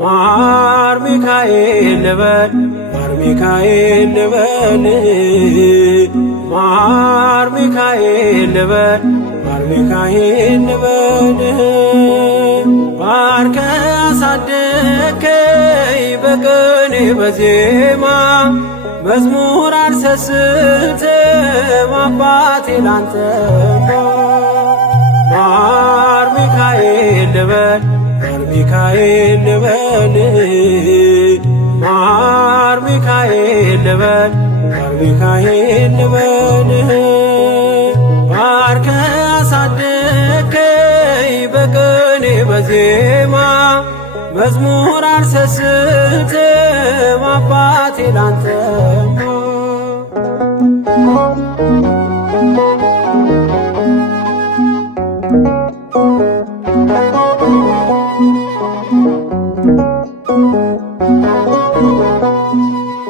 ማር ሚካኤል ልበል ማር ሚካኤል ልበል ማር ሚካኤል ልበል ማር ሚካኤል ልበል ባርከ አሳደከኝ በቅኔ በዜማ መዝሙር አልሰስትም አባቴ ላንተማ ማር ሚካኤል ልበል ማር ሚካኤል ልበል ማር ሚካኤል ልበል ማር ሚካኤል ልበል ባርከ አሳደከኝ በቅኔ በዜማ መዝሙር አልሰስትም አባቴ ላንተማ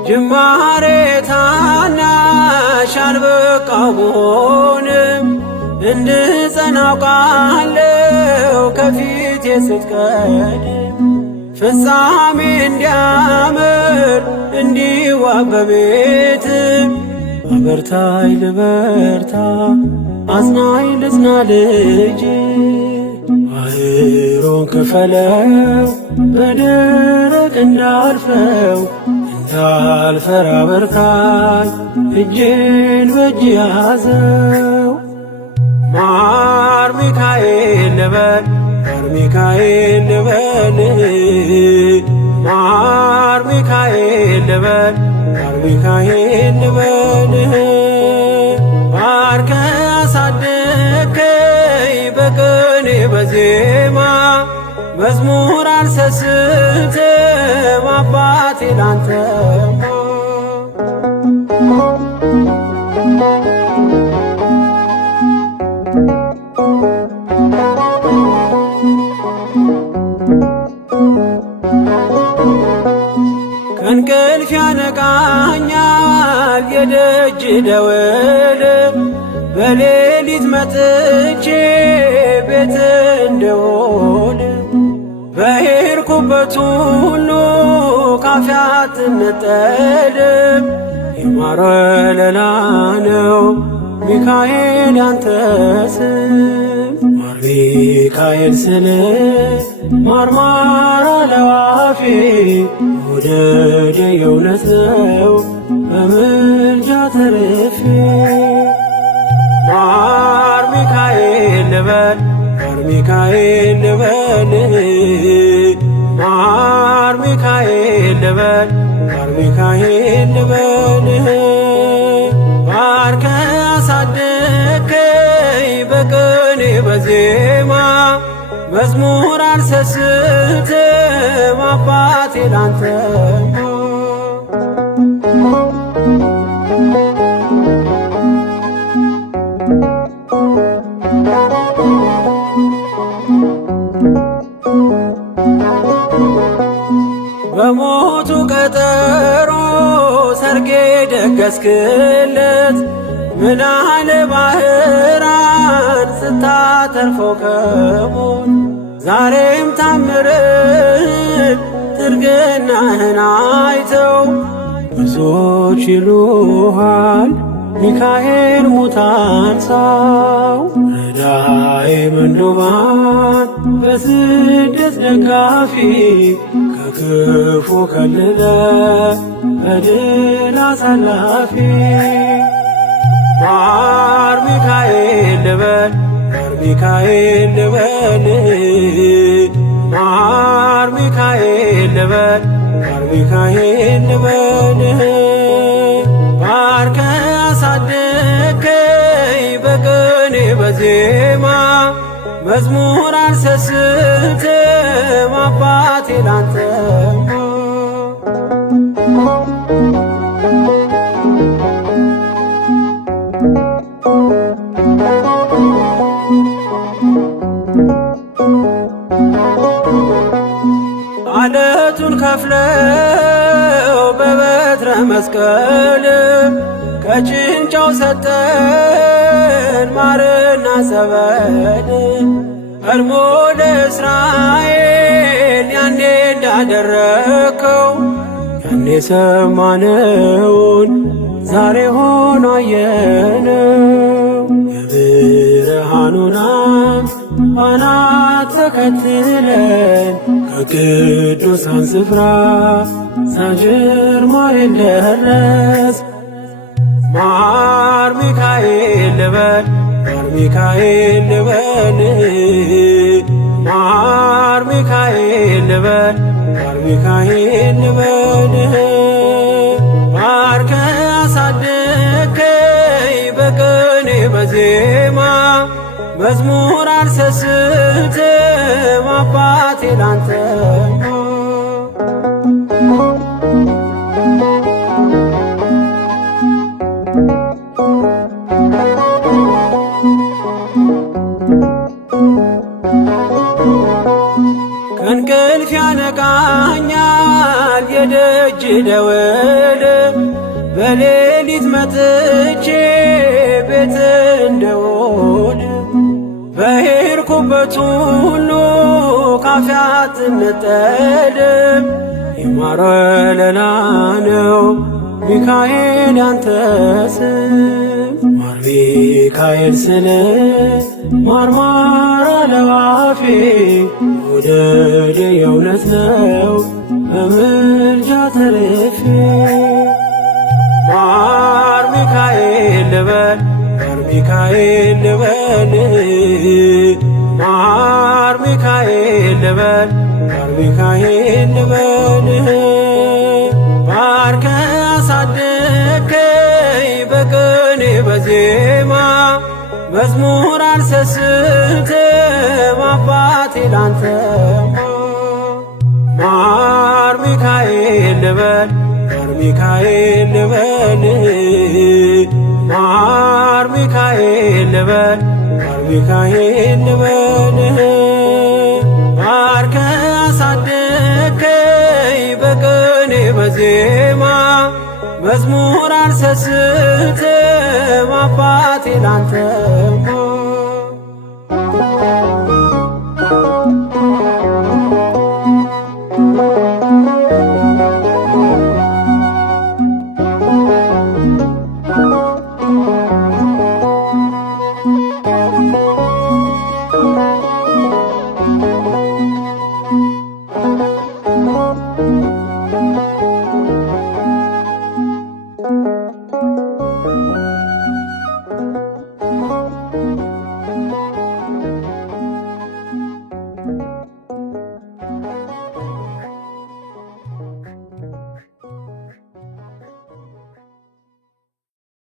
ጅማሬ ታናሽ አልበቃው ብሆንም እንድጸና አውቃለሁ ከፊቴ ስትቀድም ፍጻሜ እንዲያምር እንዲዋብ በቤት አበርታይ ልበርታ አጽናኝ ልጽና ልጅ ባህሩን ክፈለው በደረቅ እንዳልፈው እንዳልፈራ በርታኝ እጄን በእጅ ያዘው ማር ሚካኤል ልበል ማር ሚካኤል ልበል ማር ሚካኤል ልበል ማር ሚካኤል ልበል ባርከ አሳደከኝ በቅኔ በዜማ መዝሙር አልሰስትም አባቴ ላንተማ ከእንቅልፍ ያነቃኛል የደጅ ደወል በሌሊት መጥቼ ቤት እንደውል በሄድኩበት ሁሉ ካፌ አትነጠልም የማር ወለላ ነው ሚካኤል ያንተ ስም ማር ሚካኤል ስል ማርማር አለው አፌ መውደድ የእውነት ነው በምልጃ ተርፌ ማር ሚካኤል ልበል ማር ሚካኤል ልበል ማር ሚካኤል ልበል ማር ሚካኤል ልበል ባርከ አሳደከኝ በቅኔ በዜማ መዝሙር አልሰስትም አባቴ ላንተማ በሞቱ ቀጠሮ ሰርጌ ደገስክለት ምናለ ባህራን ስታተርፈው ከሞት ዛሬም ታምርህን ትርግናህን አይተው ብዙዎች ይሉሃል ሚካኤል ሙታን ሳው ረዳኤ ምንዱባን በስደት ደጋፊ ከክፉ ከልለ በድል አሳላፊ ማር ሚካኤል ልበል ማር ሚካኤል ልበል ማር ሚካኤል ልበል ማር ሚካኤል ልበል መዝሙር አልሰስትም አባቴ ላንተማ። አለቱን ከፍለው በበትረ መስቀል ከጭንጫው ሰጠን ማርና ጸበል። ቀድሞ ለእስራኤል ያኔ እንዳደረከው ያኔ ሰማነውን ዛሬ ሆኖ አየነው። የብርሃኑን ፋና ተከትለን ከቅዱሳን ስፍራ ሳንጀር ማርያም ደረስ። ማር ሚካኤል ልበል ማር ሚካኤል ልበል ማር ሚካኤል ልበል ማር ሚካኤል ልበል። ባርከ አሳደከኝ በቅኔ በዜማ መዝሙር አልሰስትም አባቴ ላንተማ። ከእንቅልፍ ያነቃኛል የደጅ ደወል በሌሊት መጥቼ ቤት እንደውል። በሄድኩበት ሁሉ ካፌ አትነጠልም። የማር ወለላ ነው ሚካኤል ያንተ ስም። ማር ሚካኤል ስል ማርማር አለው አፌ። መውደድ የእውነት ነው በምልጃ ተርፌ። ማር ሚካኤል ልበል ማር ሚካኤል ልበል ማር ሚካኤል ልበል ማር ሚካኤል ልበል። ባርከ አሳደከኝ በቅኔ በዜማ መዝሙር አልሰስትም አባቴ ላንተማ። ማር ሚካኤል ልበል ማር ሚካኤል ልበል ማር ሚካኤል ልበል ማር ሚካኤል ልበል። ባርከ አሳደከኝ በቅኔ በዜማ መዝሙር አልሰስትም አባቴ ላንተማ።